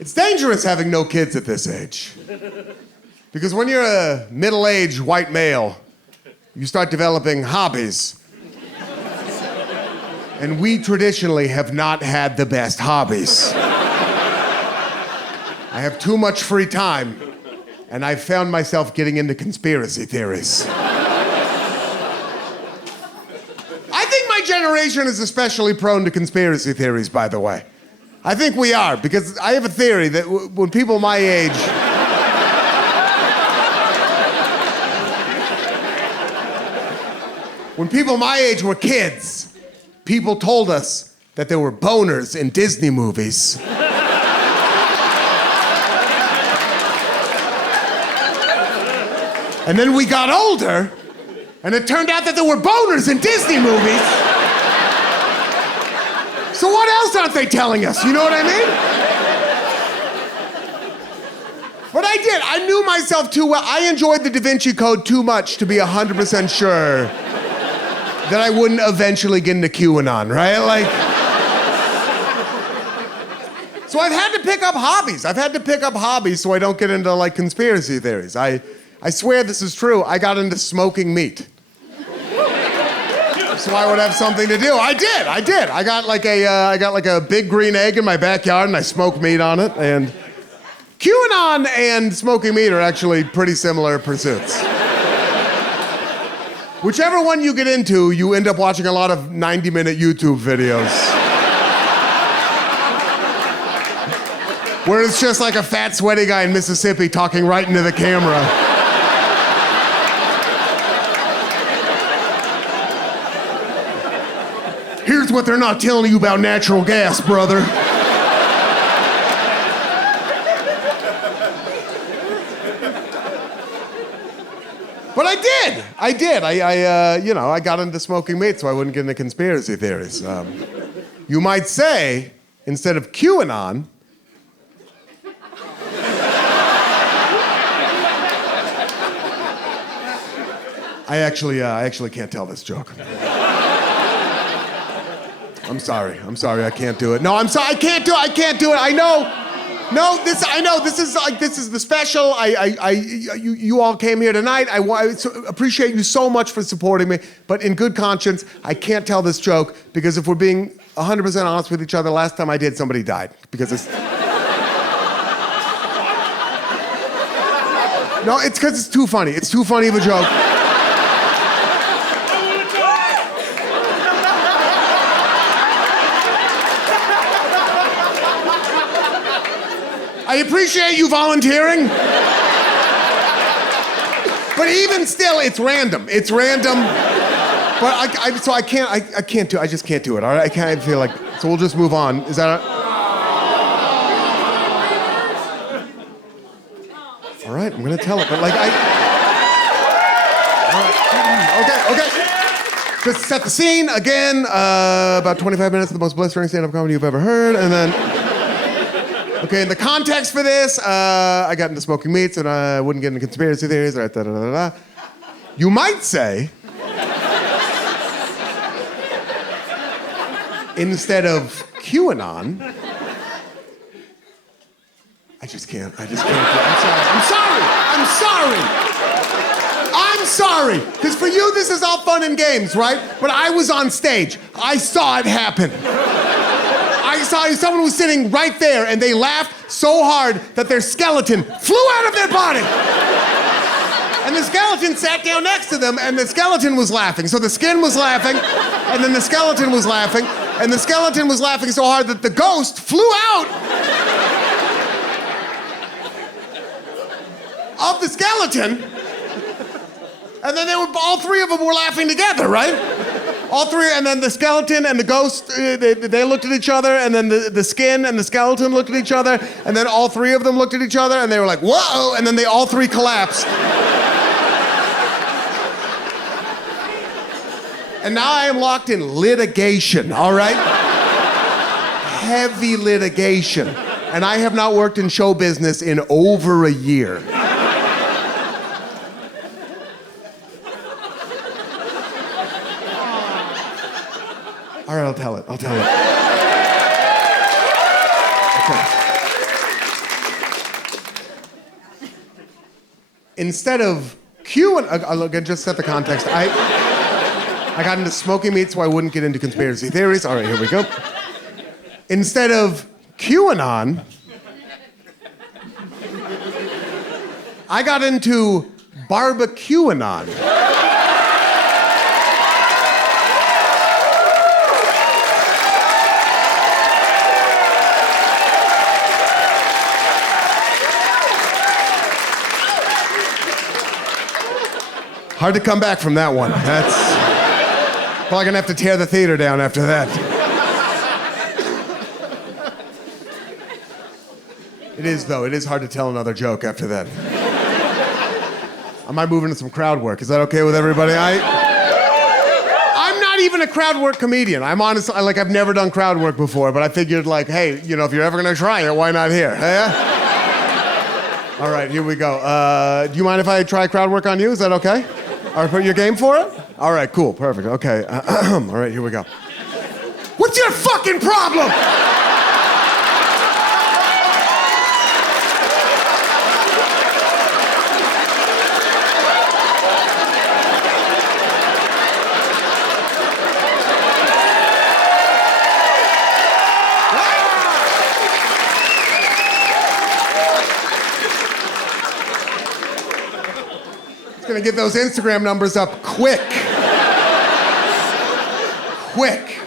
It's dangerous having no kids at this age. Because when you're a middle-aged white male, you start developing hobbies. And we traditionally have not had the best hobbies. I have too much free time, and I've found myself getting into conspiracy theories. I think my generation is especially prone to conspiracy theories, by the way. I think we are, because I have a theory that when people my age... when people my age were kids, people told us that there were boners in Disney movies. And then we got older, and it turned out that there were boners in Disney movies. So what else aren't they telling us? You know what I mean? But I did. I knew myself too well. I enjoyed the Da Vinci Code too much to be 100% sure that I wouldn't eventually get into QAnon, right? So I've had to pick up hobbies. So I don't get into conspiracy theories. I swear this is true. I got into smoking meat. So I would have something to do. I did. I got a big green egg in my backyard and I smoked meat on it. And QAnon and smoking meat are actually pretty similar pursuits. Whichever one you get into, you end up watching a lot of 90-minute YouTube videos. Where it's just like a fat, sweaty guy in Mississippi talking right into the camera. Here's what they're not telling you about natural gas, brother. But I did. I got into smoking meat so I wouldn't get into conspiracy theories. You might say, instead of QAnon, I actually can't tell this joke. I'm sorry, I can't do it. No, I'm sorry, I can't do it, I know. No, this is the special. You all came here tonight. I appreciate you so much for supporting me, but in good conscience, I can't tell this joke because if we're being 100% honest with each other, last time I did, somebody died because it's... No, it's because it's too funny. It's too funny of a joke. I appreciate you volunteering. But even still, it's random. But I just can't do it, all right? I feel like, so we'll just move on. Is that all right, I'm gonna tell it, but all right. Okay. Just set the scene again, about 25 minutes of the most blistering stand-up comedy you've ever heard, and then... Okay, in the context for this, I got into smoking meats and I wouldn't get into conspiracy theories. You might say, instead of QAnon, I just can't do it. I'm sorry. Because for you, this is all fun and games, right? But I was on stage. I saw it happen. I saw someone was sitting right there and they laughed so hard that their skeleton flew out of their body. And the skeleton sat down next to them and the skeleton was laughing. So the skin was laughing and then the skeleton was laughing and the skeleton was laughing so hard that the ghost flew out of the skeleton. And then all three of them were laughing together, right? All three, and then the skeleton and the ghost, they looked at each other, and then the skin and the skeleton looked at each other, and then all three of them looked at each other, and they were like, whoa, and then they all three collapsed. And now I am locked in litigation, all right? Heavy litigation. And I have not worked in show business in over a year. All right, I'll tell it. Okay. instead of look, I just set the context. I got into smoking meat so I wouldn't get into conspiracy theories. All right, here we go. Instead of QAnon, I got into barbecuanon. Hard to come back from that one. That's probably gonna have to tear the theater down after that. It is, though. It is hard to tell another joke after that. I might move into some crowd work. Is that okay with everybody? I'm not even a crowd work comedian. I'm honestly, I've never done crowd work before, but I figured, hey, if you're ever gonna try it, why not here? Yeah? All right, here we go. Do you mind if I try crowd work on you? Is that okay? All right, put your game for it? All right, cool, perfect, okay. All right, here we go. What's your fucking problem? Gonna get those Instagram numbers up quick. Quick.